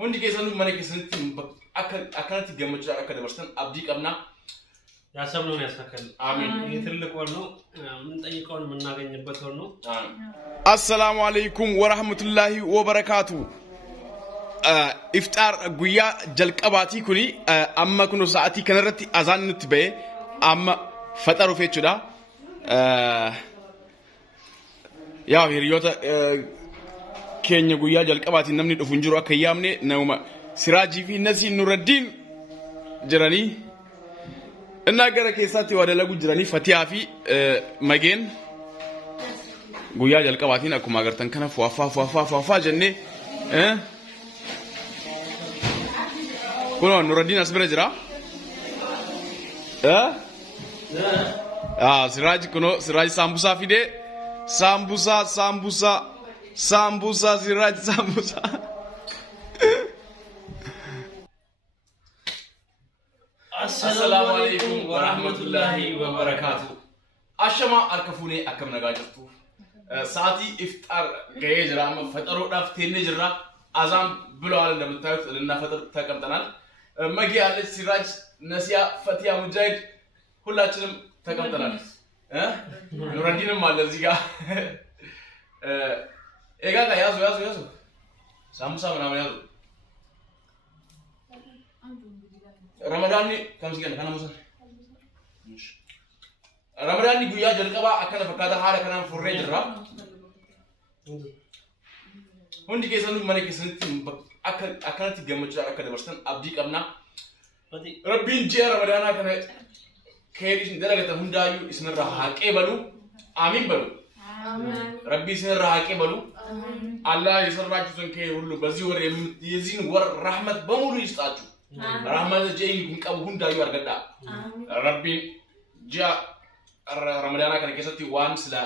hundi keessanuu mana keessanitti akkanatti gammachuudhaan akka dabarsan abdii qabna. ያሰብነውን ያሳካል አሜን የትልቅ ወር ነው የምንጠይቀውን የምናገኝበት ወር ነው አሰላሙ አለይኩም ወራህመቱላሂ ወበረካቱ ኢፍጣር ጉያ ጀልቀባቲ ኩኒ አማ ኩኑ ሰዓቲ ከነረቲ አዛንት በ አማ ፈጠሩ ፌቹዳ ያው ሂሪዮታ ኬኛ ጉያ ጀልቀባቲ ነምኒ ዱፉን ጅሩ አከያምኔ ነውማ ሲራጂ ፊ እነዚህ ኑረዲን ጅራኒ እና ገረ ከሳቲ ወደለጉ ጅራኒ ፈቲያፊ መጌን ጉያ ጀልቀባቲን አኩማ ገርተን ከነ ፏፋ ጀኔ ኩኖ ኑረዲን አስበረ ጅራ ሲራጅ ኩኖ ሲራጅ ሳምቡሳ ፊዴ ሳምቡሳ ሲራጅ ሳምቡሳ السلام عليكم ورحمة الله وبركاته أشما أركفوني أكم نجاجتو ساعتي إفطار جاي جرام فطرو دافتين جرا أزام بلو على نبتاعت لنا فطر تكم تنال مجيء على السراج نسيا فتيا مجاهد كل أشياء تكم تنال نوردين مال زيجا إيجا يازو سامسا منام يازو رمضان كم سكين كنا موسى رمضان نيجي جلكبا أكنا فكذا حالة كنا فرج الرا هندي كيسانو ماني كيسانتي أكنا تيجمعنا أكنا برستان أبدي كمنا ربي نجيا رمضان كنا كيريش ندرجة هندايو اسمه راحك بلو آمين بلو ربي اسمه راحك بلو الله يسر راجو سنكه ولو بزيور يزين ور رحمة بمولو يستاجو رحمة جاي نكاب هندا يوار قدا ربي جاء رمضان كان كيساتي وانس لا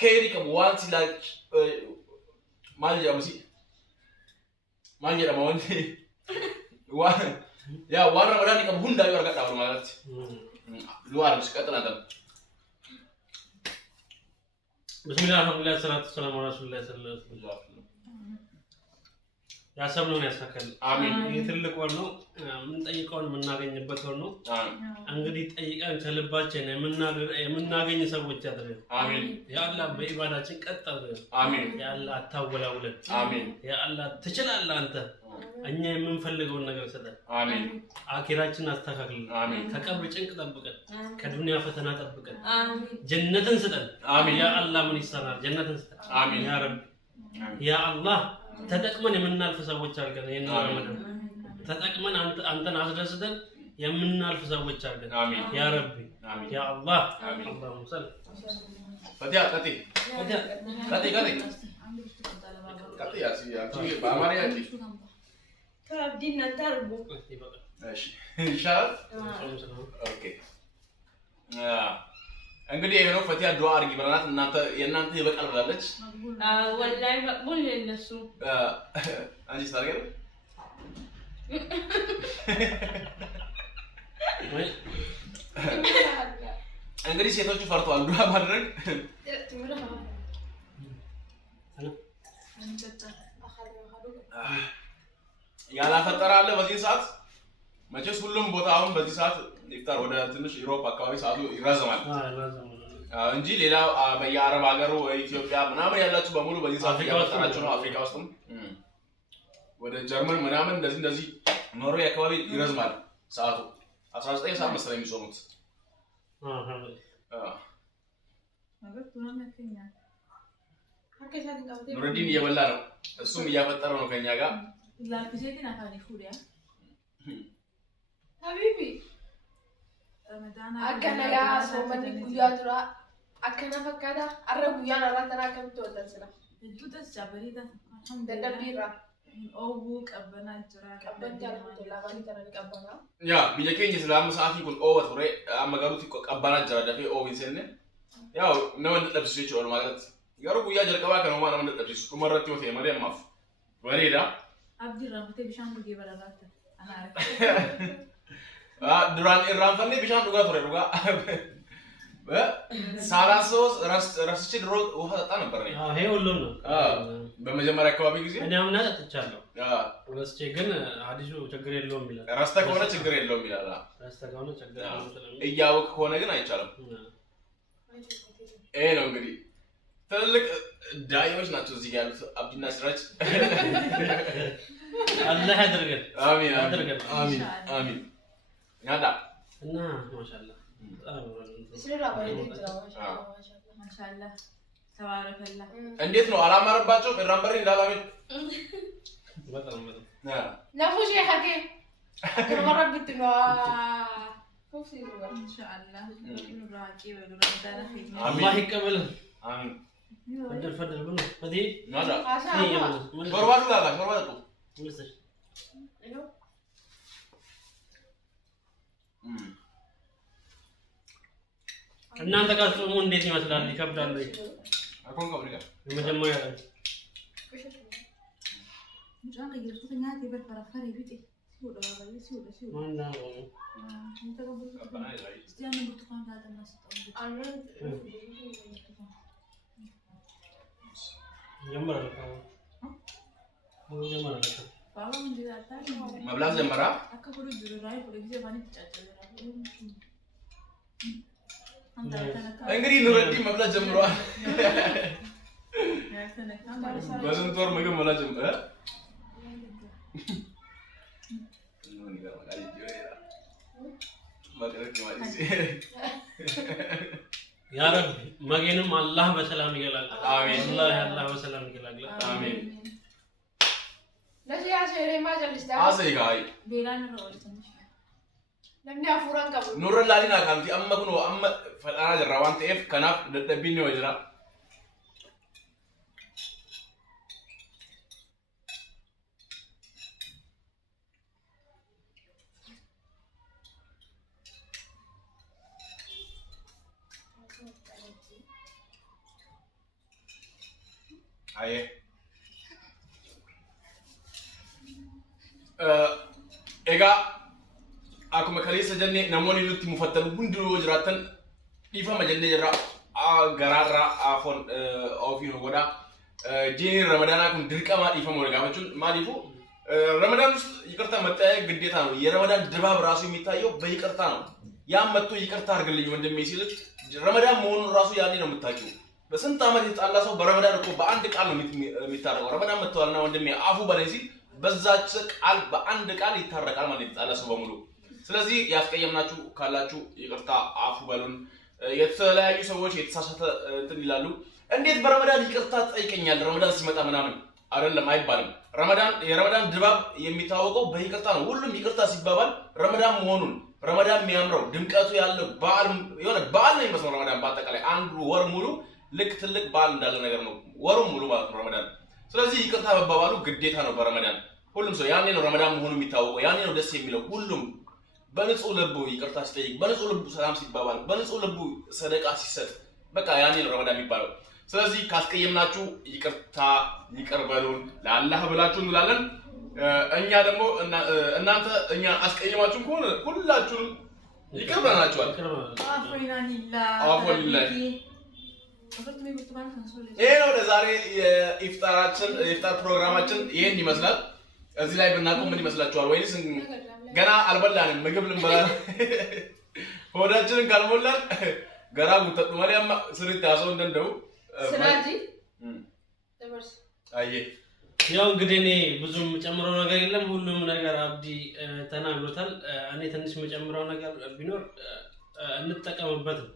كيري كاب وانس لا مال جا مسي مال جا ما وانتي وان يا وان رمضان كاب هندا يوار قدا ورمالات luar sekatan adam بسم الله الحمد لله والصلاة والسلام على رسول الله صلى الله عليه وسلم ያሰብነውን ያሳካል አሜን የትልቅ ወር ነው የምንጠይቀውን የምናገኝበት ወር ነው እንግዲህ ጠይቀን ከልባችን የምናገኝ ሰዎች ያደረገ አሜን ያ አላህ በኢባዳችን ቀጠል አሜን ያ አላህ አታወላውለን አሜን ያ አላህ ትችላለህ አንተ እኛ የምንፈልገውን ነገር ሰጠን አሜን አኺራችን አስተካክል አሜን ከቀብር ጭንቅ ጠብቀን ከዱንያ ፈተና ጠብቀን አሜን ጀነትን ስጠን አሜን ያ አላህ ምን ይሰራል ጀነትን ስጠን አሜን ያ ረብ ያ አላህ ተጠቅመን የምናልፍ ሰዎች አድርገን ይሄንን ረመዳን ተጠቅመን አንተን አስደስተን የምናልፍ ሰዎች አድርገን አሜን ያ ረቢ አሜን ያ አላህ አላሁመ ሰል ፈቲያ ቀጤ ያሲ አንቺ በአማርኛ አንቺ ከአብዲና ታርቡ እሺ ኢንሻአላህ ኦኬ እንግዲህ ይሄ ነው ፈቲያ ዱአ አድርጊ ብለናት የእናንተ ይበቃል ብላለች ወላሂ መቅቡል ለነሱ አንቺ ሳርገር እንግዲህ ሴቶቹ ፈርተዋል ዱአ ማድረግ ያላፈጠረ አለ በዚህ ሰዓት መቼስ ሁሉም ቦታ አሁን በዚህ ሰዓት ኢፍጣር ወደ ትንሽ ዩሮፕ አካባቢ ሰዓቱ ይራዘማል እንጂ ሌላ በየአረብ ሀገሩ ኢትዮጵያ ምናምን ያላችሁ በሙሉ በዚህ ሰዓት ያፈጠራችሁ ነው አፍሪካ ውስጥም ወደ ጀርመን ምናምን እንደዚህ ኖርዌይ አካባቢ ይረዝማል ሰዓቱ 19 ሰዓት መሰለኝ የሚጾሙት ኑረዲን እየበላ ነው እሱም እያፈጠረ ነው ከኛ ጋር ላፍዜትን አፋኒ ፉሪያ ሀቢቢ ረመዳን አከነጋ ሶመን ጉያ ዱራ አከና ፈካዳ አረ ጉያ ነራተና ከምት ወደስላ እዱተስ ጃበሪዳ አልሐምዱሊላህ ኦቡ ቀበና ጅራ ቀበንታ ለላባኒ ተረን ቀበና ያ ቢጀከኝ እስላም ሰዓቲ ኩን ኦወት ሆሬ አመጋሩት ቀበና ጅራ ደፈ ኦዊን ሰነ ያው ነው እንደጠብስ ይችላል ማለት ያሩ ጉያ ጀርቀባ ከነማ ነው እንደጠብስ ኩመረት ይወት የመሪያ ማፍ ወሬዳ አብዲ ራምቴ ቢሻን ዱጌ በላላት አና duraan irraan fanne bishaan dhugaa ture dhugaa ሳላስበው ረስቼ ድሮ ውሃ ጠጣ ነበር ነኝ። ይሄ ሁሉም ነው። በመጀመሪያ አካባቢ ጊዜ እኔ አምና ጠጥቻለሁ። ረስቼ ግን አዲሱ ችግር የለውም ይላል። ረስተህ ከሆነ ችግር የለውም ይላል። ረስተህ ከሆነ ችግር የለውም። እያወቅህ ከሆነ ግን አይቻልም። ይሄ ነው እንግዲህ ትልልቅ ዳዮች ናቸው እዚህ ያሉት አብዲና ሲራጅ። አላህ ያድርገን። አሚን አሚን አሚን። ያዳ እና ማሻአላህ ማሻአላህ ተባረከላህ። እንዴት ነው አላማረባቸው? ኢራምበሪ እንዳላምን በጣም ነፉሽ ያሐቴ ከመረብት ነው ኢንሻአላህ ኑራቂ ወረመዳን ኸይር አላህ ይቀበልን። አሚን። ፈደል ብሎ በዚህ ናዳ አሳ ሾርባቱ ላላ ሾርባቱ ምንስሽ እናንተ ጋር ጾሙ እንዴት ይመስላል? ይከብዳል ወይ? አኮን ቀብሪጋ የመጀመሪያ ቀን ጃን ይርሱኛ ተበር ፈራፈሪ ቢጤ ሲወደ ባባይ ሲወደ ማንዳ ነው እስቲያን ብርቱካን ካለና ሰጣው ጀመረ መብላት ጀመራ። እንግዲህ ኑረዲን መብላት ጀምሯል። በስንት ወር ምግብ መብላት ጀመረ? ያ ረብ መገንም አላህ በሰላም ይገላል። አሜን። አላህ በሰላም ይገላል። አሜን። ለዚህ ያሰሬማ ጀልስታ አሰይጋይ ቤላን ነው ወልተንሽ ለምን አፉራን ቀቡ ኑር ላሊና ካንቲ አመኩኖ አመ ፈጣራ ጀራ ዋንተ ኤፍ ከናፍ ደደቢኒ ወጅራ አየ ኤጋ akkuma kaleessa jenne namoonni nutti mufattan hundinuu jiraatan dhiifama jennee jirra garaarraa afoon ofiin godha jiin ramadaanaa kun dirqamaa dhiifama wal gaafachuun maaliifu ramadaan ይቅርታ መጠያየቅ ግዴታ ነው። የረመዳን ድባብ ራሱ የሚታየው በይቅርታ ነው። ያም መጥቶ ይቅርታ አድርግልኝ ወንድሜ ሲል ረመዳን መሆኑን ራሱ ያኔ ነው የምታውቂው። በስንት ዓመት የተጣላ ሰው በረመዳን እኮ በአንድ ቃል ነው የሚታረቀው። ረመዳን መጥቷልና ወንድሜ አፉ በለኝ ሲል በዛች ቃል በአንድ ቃል ይታረቃል ማለት የተጣላ ሰው በሙሉ። ስለዚህ ያስቀየምናችሁ ካላችሁ ይቅርታ አፉ በሉን። የተለያዩ ሰዎች የተሳሳተ እንትን ይላሉ። እንዴት በረመዳን ይቅርታ ትጠይቀኛለህ? ረመዳን ሲመጣ ምናምን አይደለም አይባልም። የረመዳን ድባብ የሚታወቀው በይቅርታ ነው። ሁሉም ይቅርታ ሲባባል ረመዳን መሆኑን ረመዳን የሚያምረው ድምቀቱ ያለው በዓል የሆነ በዓል ነው የሚመስለው ረመዳን በአጠቃላይ አንዱ ወር ሙሉ ልክ ትልቅ በዓል እንዳለ ነገር ነው ወሩ ሙሉ ማለት ነው ረመዳን። ስለዚህ ይቅርታ መባባሉ ግዴታ ነው በረመዳን። ሁሉም ሰው ያኔ ነው ረመዳን መሆኑ የሚታወቀው። ያኔ ነው ደስ የሚለው። ሁሉም በንጹህ ልቡ ይቅርታ ሲጠይቅ፣ በንጹህ ልቡ ሰላም ሲባባል፣ በንጹህ ልቡ ሰደቃ ሲሰጥ በቃ ያኔ ነው ረመዳን የሚባለው። ስለዚህ ካስቀየምናችሁ ይቅርታ ይቅር በሉን ለአላህ ብላችሁ እንላለን። እኛ ደግሞ እናንተ እኛ አስቀየማችሁ ከሆነ ሁላችሁም ይቅር ብለናችኋል። ይሄ ነው ለዛሬ የኢፍጣር ፕሮግራማችን ይሄን ይመስላል። እዚህ ላይ ብናቆም ምን ይመስላችኋል? ወይስ ገና አልበላንም? ምግብ ልንበላ ሆዳችንን ካልሞላን ገራ ጉተጡ ማሊያማ ስሪት ያሰው እንደው ስለዚህ ተመርስ አየ ያው እንግዲህ እኔ ብዙም ጨምረው ነገር የለም። ሁሉም ነገር አብዲ ተናግሮታል። እኔ ትንሽ መጨምረው ነገር ቢኖር እንጠቀምበት ነው።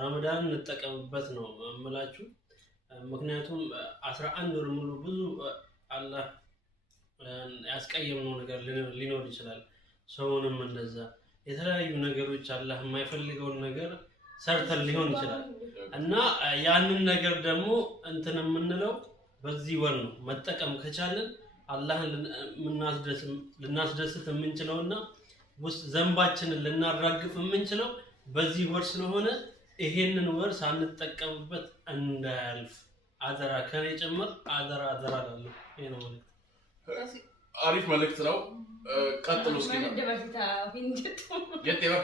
ረመዳን እንጠቀምበት ነው የምላችሁ። ምክንያቱም 11 ወር ሙሉ ብዙ አላህ ያስቀየምነው ነገር ሊኖር ይችላል። ሰውንም እንደዛ የተለያዩ ነገሮች አላህ የማይፈልገውን ነገር ሰርተን ሊሆን ይችላል እና ያንን ነገር ደግሞ እንትን የምንለው በዚህ ወር ነው። መጠቀም ከቻለን አላህን ልናስደስት የምንችለውና ውስጥ ዘንባችንን ልናራግፍ የምንችለው በዚህ ወር ስለሆነ ይሄንን ወር ሳንጠቀምበት እንዳያልፍ አደራ ከኔ ጭምር አደራ አላለሁ። ይሄ ነው ማለት አሪፍ መልእክት ነው። ቀጥሉ እስኪ ነው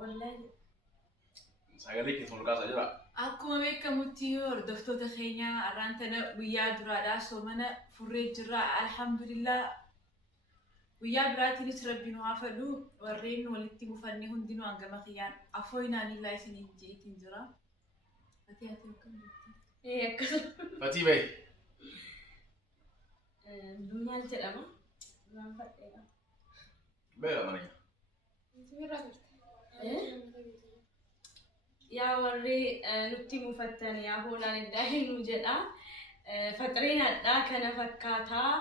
Wallahi. Sagalee keessa ol kaasaa jira. Akkuma beekamutti hordoftoota keenya har'aan tana guyyaa duraadhaa soomana furree jirra alhamdulillah guyyaa biraatiinis rabbiin waa fedhu warreen walitti bufannee hundinuu hangama kiyyaan afooyinaan illaa isiniin jeetiin jira. Ati Akkasuma. Fatii bahe. Maal jedhama? Waan fadheedha. Beela mana. Yaa warri nutti mufattan yaa hoonaan iddaa hinuu jedha. Faxiriin hadhaa kana fakkaataa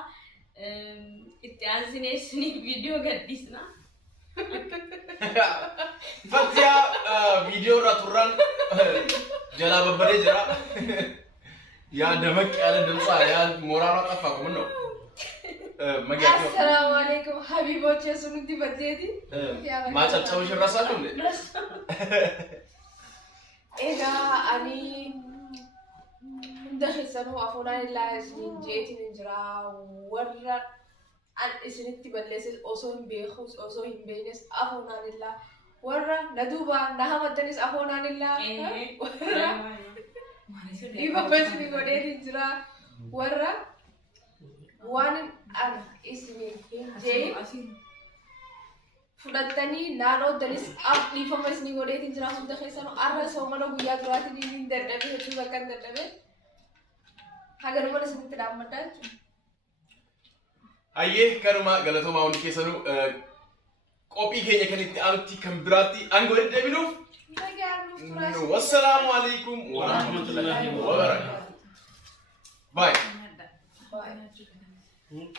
itti aansinee isiniif viidiyoo gaddisna. Fatiyaa viidiyoo irraa turran jalaa babbadee jira. Yaa dammaqi yaala damsaa yaa mooraalaa xaffaa kumunno. Assalaamu alaikum habibochee sunutti baddeeti. Maa caccabuu shirraa isaa tumne? Egaa ani hunda keessanuu afoonaan illaa isiniin jeetiin jira warra an isinitti balleesses osoo hin beekus osoo hin beeknes afoonaan illaa warra na duuba na hamattanis afoonaan illaa warra dhiifama isinii godheetiin jira warra waan an isiniin hin jeeyin fudhattanii naannoottanis dhiifama isinii godheetiin jira hunda keessanuu arra soomana guyyaa duraatiin hin dadhabe hedduu bakka hin dadhabe haganuma isinitti dhaammadhaa jechuudha. Hayyee kanuma galatoomaa hundi keessanuu qophii keenya kan itti aanutti kan biraatti aangoo deddeebinuuf wassalaamu alaikum wa rahmatullahi wa barakatuh. Bye. Bye.